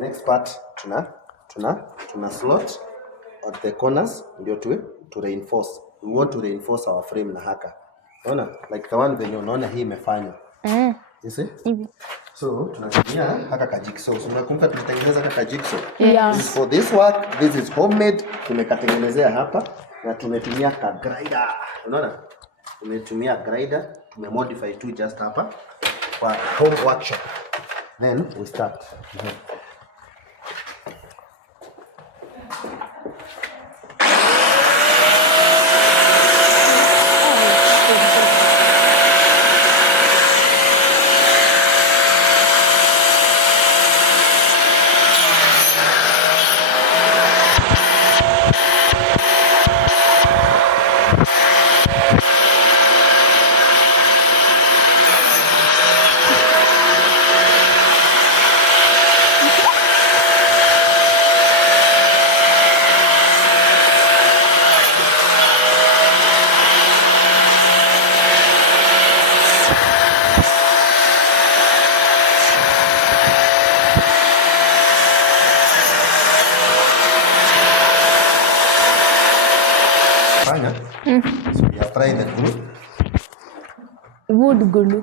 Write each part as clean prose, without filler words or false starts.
next part tuna slot at the corners ndio to reinforce. We want to reinforce our frame na haka. Unaona? Like the one venye unaona hii imefanywa. You see? So tunatumia haka ka jigsaw. So unakumbuka tulitengeneza haka jigsaw? Yes. For this work, this is homemade. Tumekatengenezea hapa na tumetumia ka grinder. Unaona? Tumetumia grinder, tumemodify tu just hapa kwa home workshop. Then we start. So we apply the glue. Wood glue.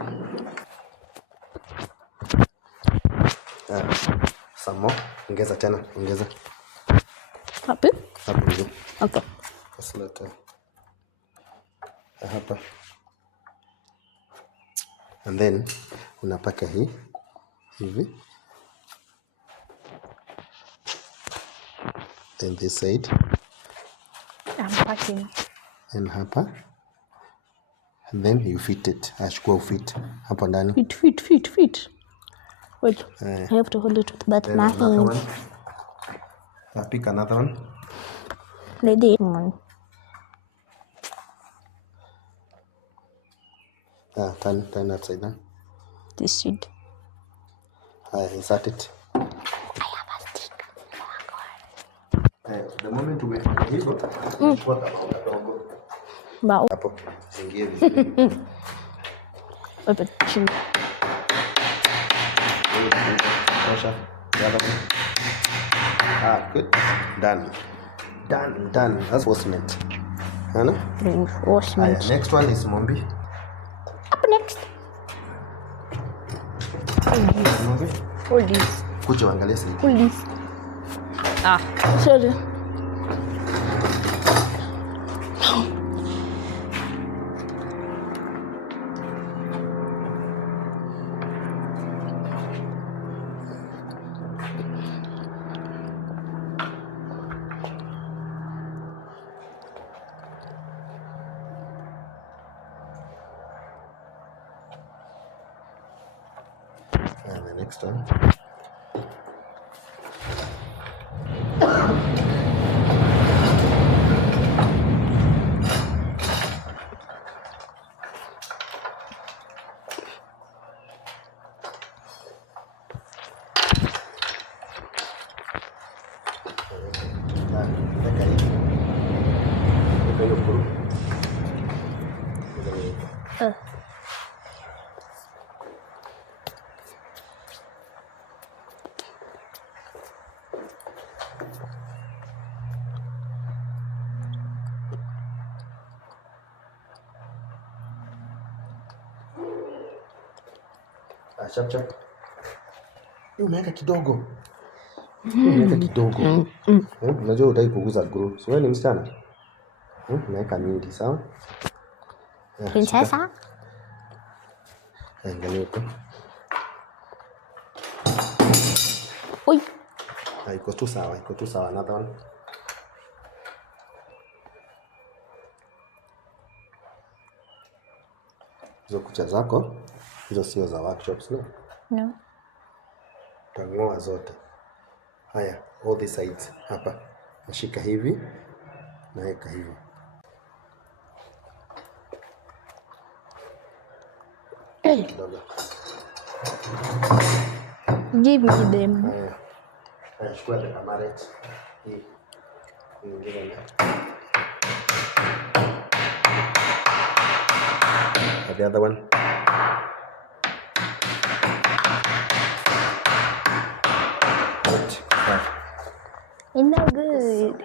Some more. Ongeza tena, ongeza. Hapo? Hapo hivi. Hapo. Slot. Hapa. And then unapaka hii hivi. Then this side. I'm packing. And hapa. And then you fit it. Ashukua fit hapo ndani. Fit. Wait. I have to hold it with that my hand. I'll pick another one. Lady one. Turn upside down. This side. Insert it. I have a stick. The moment umefanya hivyo, chukua kadogo. Bao. Hapo, zingie vizuri. Open. Tosha. Good. Done. That's what's meant. Reinforcement. Next one is Mumbi. Up next. Mumbi. Hold this. Kuja uangalie sasa. Hold this. Sorry. And the next one. Chap. Umeweka kidogo. Unajua utaki kuguza glue. Si wewe ni msichana? Umeweka mingi, sawa? Princesa? Angalia hapo. Oi. Iko tu sawa. Another one. Hizo kucha zako, hizo sio za workshops, no? No. Tang'oa zote. Haya, all the sides hapa. Nashika hivi, naweka hivi. Kidogo. Give me them. Haya. Chukua the kamaret. Hii. Nyingine. The other one. Good. It's not good.